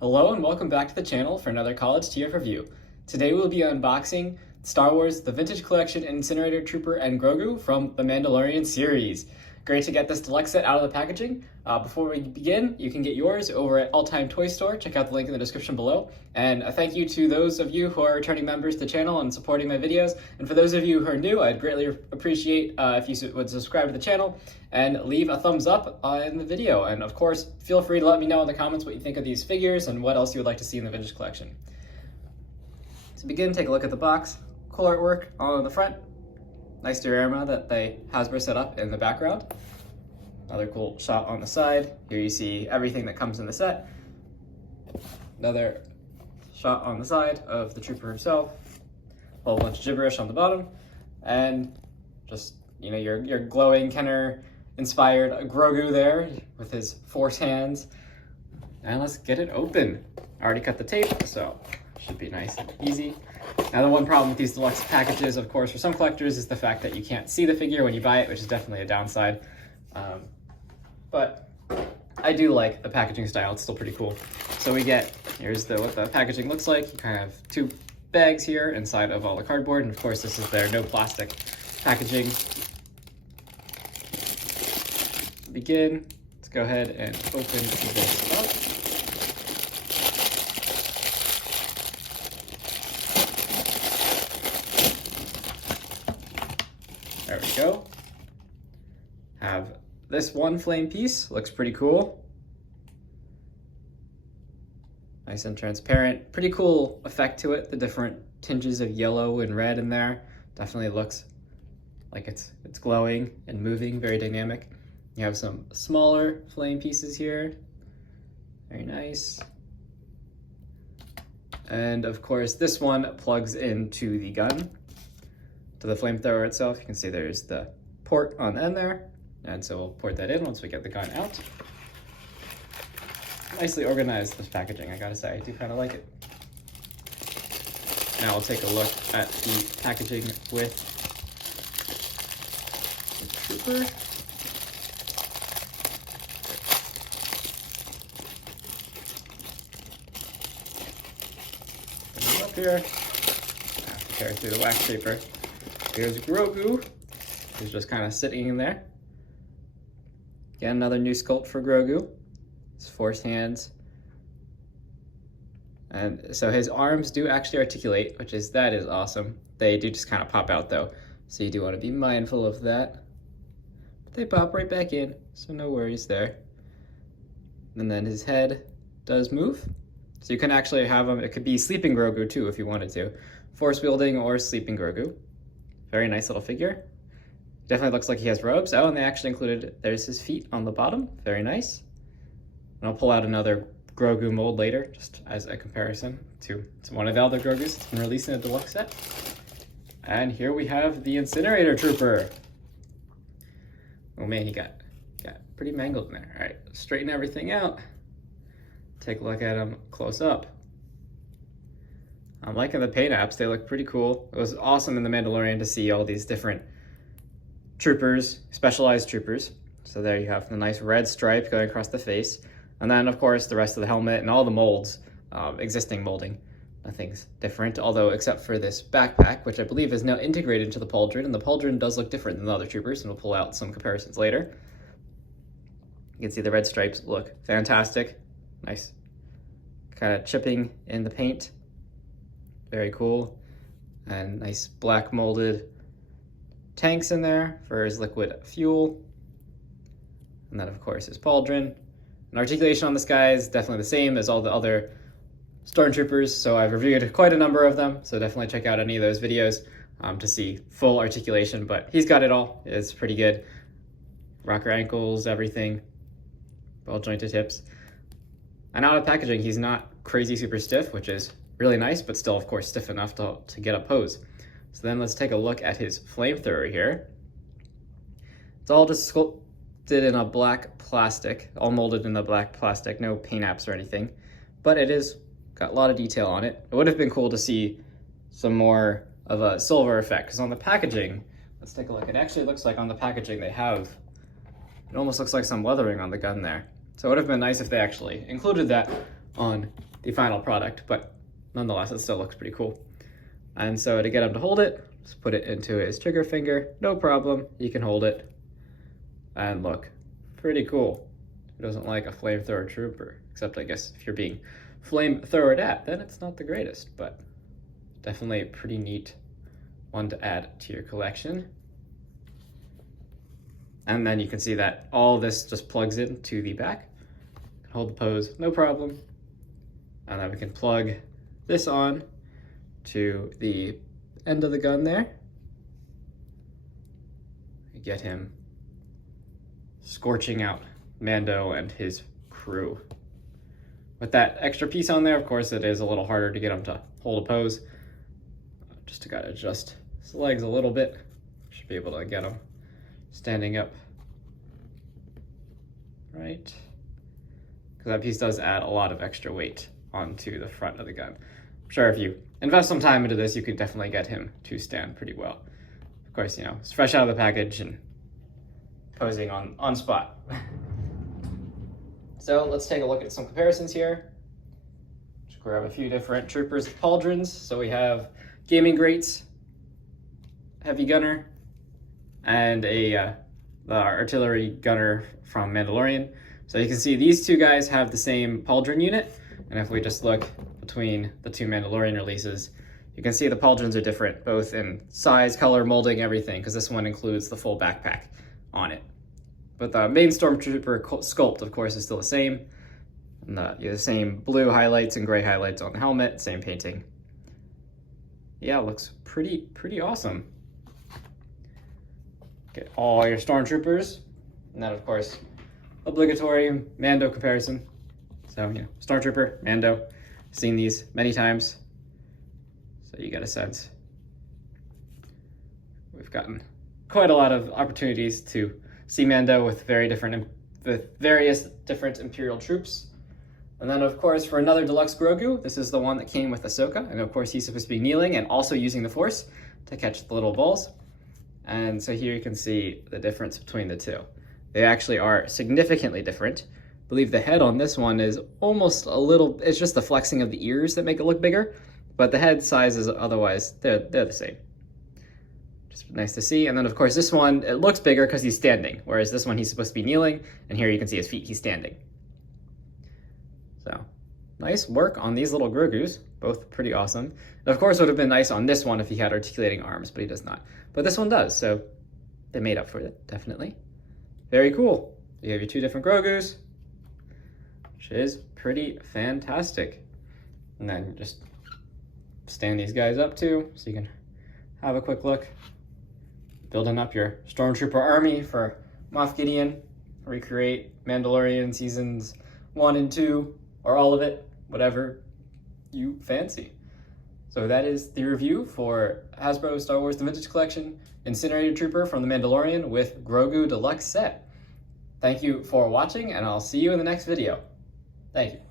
Hello and welcome back to the channel for another college TF review. Today we'll be unboxing Star Wars The Vintage Collection Incinerator Trooper and Grogu from the Mandalorian series. Great to get this deluxe set out of the packaging. Before we begin, you can get yours over at All Time Toy Store. Check out the link in the description below. And a thank you to those of you who are returning members to the channel and supporting my videos. And for those of you who are new, I'd greatly appreciate if you would subscribe to the channel and leave a thumbs up in the video. And of course, feel free to let me know in the comments what you think of these figures and what else you would like to see in the vintage collection. To begin, take a look at the box. Cool artwork on the front. Nice diorama that Hasbro set up in the background. Another cool shot on the side. Here you see everything that comes in the set. Another shot on the side of the trooper himself. A whole bunch of gibberish on the bottom. And just, you know, your glowing Kenner inspired Grogu there with his force hands. And let's get it open. I already cut the tape, so should be nice and easy. Now, the one problem with these deluxe packages, of course, for some collectors is the fact that you can't see the figure when you buy it, which is definitely a downside. But I do like the packaging style. It's still pretty cool. So we get, here's what the packaging looks like. You kind of have two bags here inside of all the cardboard. And of course, this is their no plastic packaging. To begin, let's go ahead and open this up. There we go. Have this one flame piece, looks pretty cool. Nice and transparent. Pretty cool effect to it, the different tinges of yellow and red in there. Definitely looks like it's glowing and moving, very dynamic. You have some smaller flame pieces here. Very nice. And of course, this one plugs into the gun. To the flamethrower itself, you can see there's the port on the end there, and so we'll port that in once we get the gun out. Nicely organized, this packaging, I gotta say. I do kind of like it. Now we'll take a look at the packaging with the trooper. Put it up here. I have to tear through the wax paper. Here's Grogu, who's just kind of sitting in there. Again, another new sculpt for Grogu. His force hands. And so his arms do actually articulate, that is awesome. They do just kind of pop out though, so you do want to be mindful of that. But they pop right back in, so no worries there. And then his head does move. So you can actually have him, it could be sleeping Grogu too if you wanted to. Force wielding or sleeping Grogu. Very nice little figure. Definitely looks like he has robes. Oh, and they actually included, there's his feet on the bottom. Very nice. And I'll pull out another Grogu mold later, just as a comparison to one of the other Grogus that's been released in a deluxe set. And here we have the Incinerator Trooper. Oh man, he got pretty mangled in there. All right, straighten everything out. Take a look at him close up. I'm liking the paint apps, they look pretty cool. It was awesome in The Mandalorian to see all these different troopers, specialized troopers. So there you have the nice red stripe going across the face. And then of course the rest of the helmet and all the molds, existing molding. Nothing's different, although except for this backpack, which I believe is now integrated into the pauldron, and the pauldron does look different than the other troopers, and we'll pull out some comparisons later. You can see the red stripes look fantastic. Nice kind of chipping in the paint. Very cool. And nice black molded tanks in there for his liquid fuel. And then of course his pauldron. And articulation on this guy is definitely the same as all the other stormtroopers, so I've reviewed quite a number of them, so definitely check out any of those videos to see full articulation, but he's got it all. It's pretty good. Rocker ankles, everything. Well jointed hips. And out of packaging, he's not crazy super stiff, which is really nice, but still, of course, stiff enough to get a pose. So then let's take a look at his flamethrower here. It's all just sculpted in a black plastic, all molded in the black plastic, no paint apps or anything, but it is got a lot of detail on it. It would have been cool to see some more of a silver effect, because on the packaging, let's take a look. It actually looks like on the packaging they have, it almost looks like some weathering on the gun there. So it would have been nice if they actually included that on the final product, but nonetheless, it still looks pretty cool. And so to get him to hold it, just put it into his trigger finger, no problem, you can hold it. And look, pretty cool. Who doesn't like a flamethrower trooper? Except I guess if you're being flamethrowered at, then it's not the greatest, but definitely a pretty neat one to add to your collection. And then you can see that all this just plugs into the back. Hold the pose, no problem. And then we can plug this on to the end of the gun there. We get him scorching out Mando and his crew. With that extra piece on there, of course, it is a little harder to get him to hold a pose. Just to gotta adjust his legs a little bit. Should be able to get him standing up. Right? Because that piece does add a lot of extra weight onto the front of the gun. I'm sure if you invest some time into this, you could definitely get him to stand pretty well. Of course, you know, it's fresh out of the package and posing on spot. So let's take a look at some comparisons here. Just grab a few different troopers with pauldrons. So we have gaming grates, heavy gunner, and the artillery gunner from Mandalorian. So you can see these two guys have the same pauldron unit. And if we just look between the two Mandalorian releases, you can see the pauldrons are different, both in size, color, molding, everything, because this one includes the full backpack on it. But the main Stormtrooper sculpt, of course, is still the same. And the same blue highlights and gray highlights on the helmet, same painting. Yeah, it looks pretty awesome. Get all your Stormtroopers, and then, of course, obligatory Mando comparison. So, you know, Stormtrooper, Mando, seen these many times. So you get a sense. We've gotten quite a lot of opportunities to see Mando with various different Imperial troops. And then, of course, for another Deluxe Grogu, this is the one that came with Ahsoka. And of course, he's supposed to be kneeling and also using the Force to catch the little balls. And so here you can see the difference between the two. They actually are significantly different. I believe the head on this one is almost a little, it's just the flexing of the ears that make it look bigger, but the head size is otherwise, they're the same. Just nice to see. And then of course this one, it looks bigger because he's standing, whereas this one he's supposed to be kneeling, and here you can see his feet, he's standing. So nice work on these little Grogus, both pretty awesome. And of course it would have been nice on this one if he had articulating arms, but he does not. But this one does, so they made up for it, definitely. Very cool. You have your two different Grogus, which is pretty fantastic. And then just stand these guys up too, so you can have a quick look. Building up your Stormtrooper army for Moff Gideon. Recreate Mandalorian seasons 1 and 2, or all of it, whatever you fancy. So that is the review for Hasbro Star Wars The Vintage Collection Incinerator Trooper from The Mandalorian with Grogu Deluxe set. Thank you for watching, and I'll see you in the next video. Thank you.